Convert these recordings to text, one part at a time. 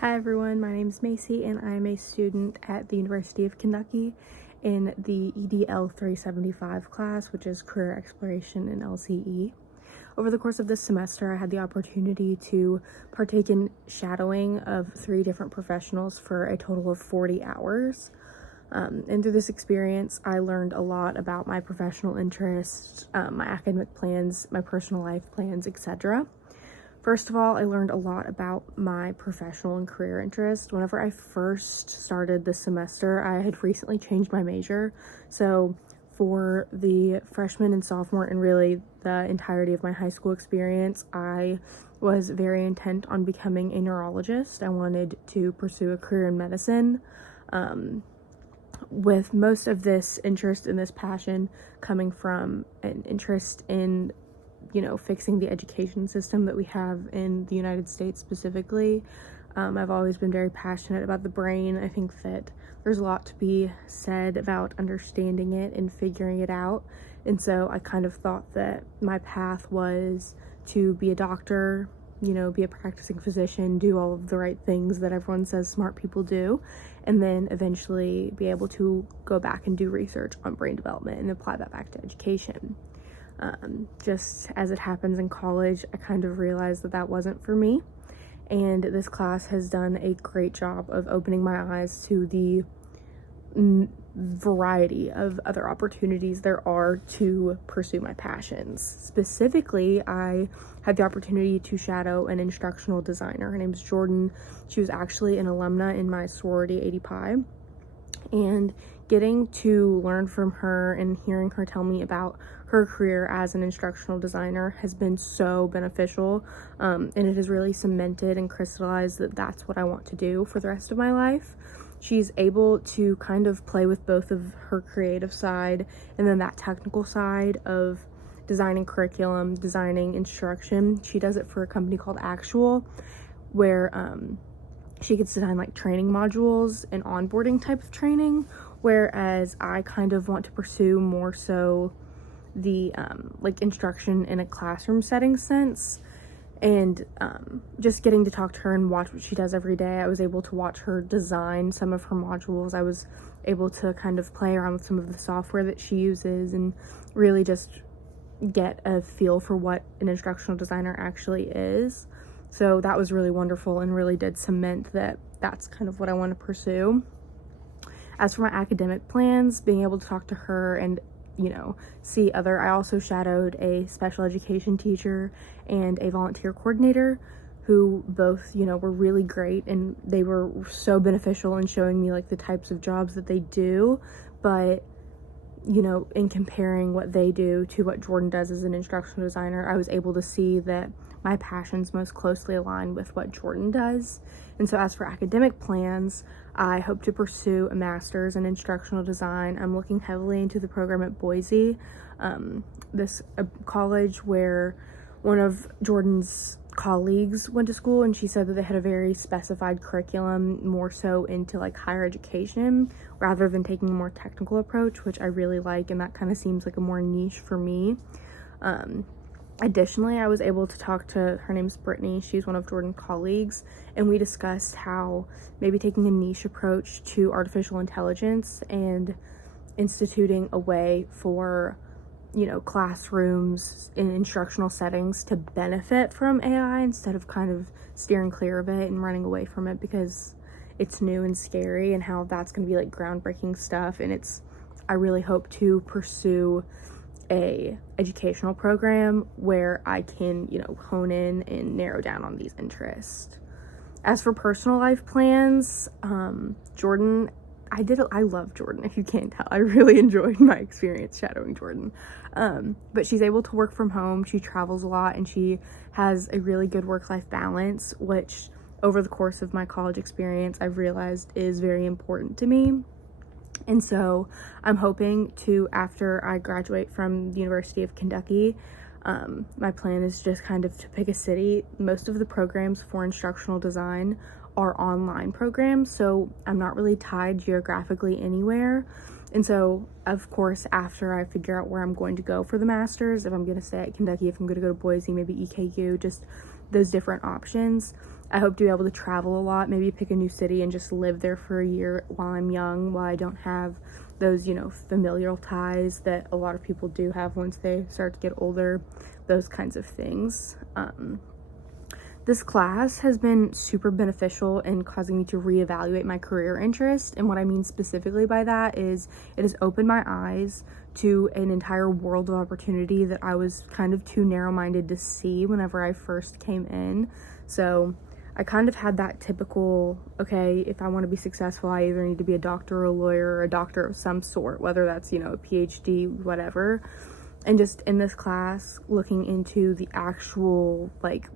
Hi everyone, my name is Macy and I am a student at the University of Kentucky in the EDL 375 class, which is Career Exploration in LCE. Over the course of this semester, I had the opportunity to partake in shadowing of 3 different professionals for a total of 40 hours. And through this experience, I learned a lot about my professional interests, my academic plans, my personal life plans, etc. First of all, I learned a lot about my professional and career interests. Whenever I first started this semester, I had recently changed my major. So for the freshman and sophomore and really the entirety of my high school experience, I was very intent on becoming a neurologist. I wanted to pursue a career in medicine. With most of this interest and this passion coming from an interest in fixing the education system that we have in the United States specifically. I've always been very passionate about the brain. I think that there's a lot to be said about understanding it and figuring it out. And so I kind of thought that my path was to be a doctor, be a practicing physician, do all of the right things that everyone says smart people do, and then eventually be able to go back and do research on brain development and apply that back to education. Just as it happens in college, I kind of realized that that wasn't for me, and this class has done a great job of opening my eyes to the variety of other opportunities there are to pursue my passions. Specifically, I had the opportunity to shadow an instructional designer. Her name's Jordan. She was actually an alumna in my sorority, 80 Pi, and getting to learn from her and hearing her tell me about her career as an instructional designer has been so beneficial, and it has really cemented and crystallized that that's what I want to do for the rest of my life. She's able to kind of play with both of her creative side and then that technical side of designing curriculum, designing instruction. She does it for a company called Actual, where she gets to design like training modules and onboarding type of training, whereas I kind of want to pursue more so the like instruction in a classroom setting sense. And just getting to talk to her and watch what she does every day, I was able to watch her design some of her modules. I was able to kind of play around with some of the software that she uses and really just get a feel for what an instructional designer actually is. So that was really wonderful and really did cement that that's kind of what I want to pursue. As for my academic plans, being able to talk to her and see other, I also shadowed a special education teacher and a volunteer coordinator who both, were really great, and they were so beneficial in showing me like the types of jobs that they do. But in comparing what they do to what Jordan does as an instructional designer, I was able to see that my passions most closely align with what Jordan does. And so as for academic plans, I hope to pursue a master's in instructional design. I'm looking heavily into the program at Boise, this college where one of Jordan's colleagues went to school, and she said that they had a very specified curriculum, more so into like higher education rather than taking a more technical approach, which I really like, and that kind of seems like a more niche for me. Additionally, I was able to talk to, her name's Brittany, she's one of Jordan's colleagues, and we discussed how maybe taking a niche approach to artificial intelligence and instituting a way for classrooms in instructional settings to benefit from AI instead of kind of steering clear of it and running away from it because it's new and scary, and how that's going to be like groundbreaking stuff. And I really hope to pursue a educational program where I can, hone in and narrow down on these interests. As for personal life plans, Jordan, I love Jordan, if you can't tell. I really enjoyed my experience shadowing Jordan. But she's able to work from home, she travels a lot, and she has a really good work-life balance, which over the course of my college experience, I've realized is very important to me. And so I'm hoping to, after I graduate from the University of Kentucky, my plan is just kind of to pick a city. Most of the programs for instructional design are online programs, so I'm not really tied geographically anywhere. And so, of course, after I figure out where I'm going to go for the master's, if I'm going to stay at Kentucky, if I'm going to go to Boise, maybe EKU, just those different options, I hope to be able to travel a lot, maybe pick a new city and just live there for a year while I'm young, while I don't have those, familial ties that a lot of people do have once they start to get older, those kinds of things. This class has been super beneficial in causing me to reevaluate my career interest. And what I mean specifically by that is it has opened my eyes to an entire world of opportunity that I was kind of too narrow-minded to see whenever I first came in. So I kind of had that typical, okay, if I want to be successful, I either need to be a doctor or a lawyer or a doctor of some sort, whether that's, a PhD, whatever. And just in this class, looking into the actual, like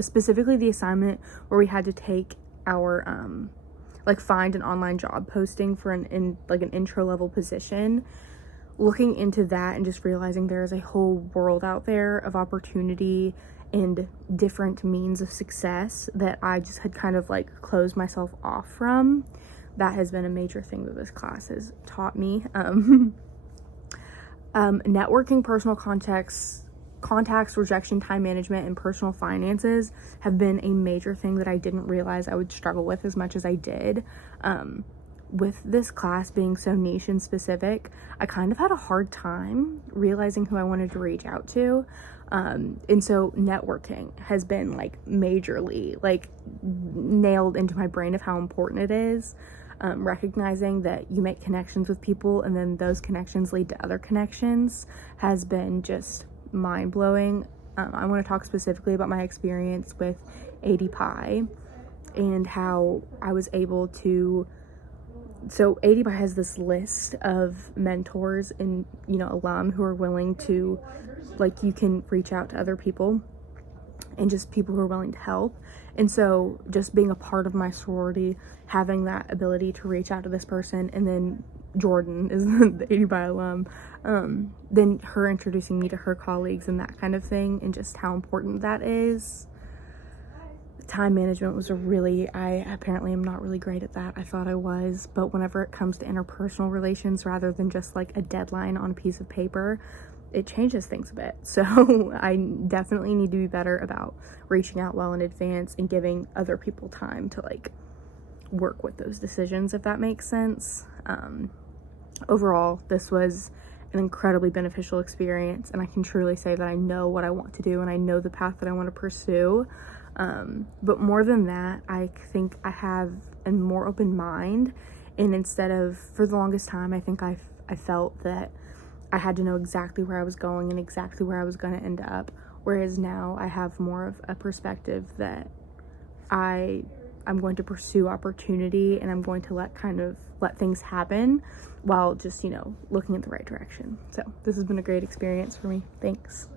specifically the assignment where we had to take our, find an online job posting for an intro level position, looking into that and just realizing there is a whole world out there of opportunity and different means of success that I just had kind of closed myself off from. That has been a major thing that this class has taught me. Networking, personal contacts, rejection, time management, and personal finances have been a major thing that I didn't realize I would struggle with as much as I did. With this class being so niche and specific, I kind of had a hard time realizing who I wanted to reach out to. And so networking has been majorly nailed into my brain of how important it is. Recognizing that you make connections with people and then those connections lead to other connections has been just mind-blowing. I want to talk specifically about my experience with ADPi and how I was able to. So ADPi has this list of mentors and alum who are willing to, you can reach out to other people and just people who are willing to help. And so just being a part of my sorority, having that ability to reach out to this person, and then Jordan is the ADPi alum, then her introducing me to her colleagues and that kind of thing, and just how important that is. Time management was I apparently am not really great at that. I thought I was, but whenever it comes to interpersonal relations, rather than just a deadline on a piece of paper, it changes things a bit. So I definitely need to be better about reaching out well in advance and giving other people time to work with those decisions, if that makes sense. Overall, this was an incredibly beneficial experience, and I can truly say that I know what I want to do and I know the path that I want to pursue. But more than that, I think I have a more open mind, and instead of, for the longest time, I think I felt that I had to know exactly where I was going and exactly where I was going to end up, whereas now I have more of a perspective that I'm going to pursue opportunity and I'm going to let things happen while just, looking in the right direction. So this has been a great experience for me. Thanks.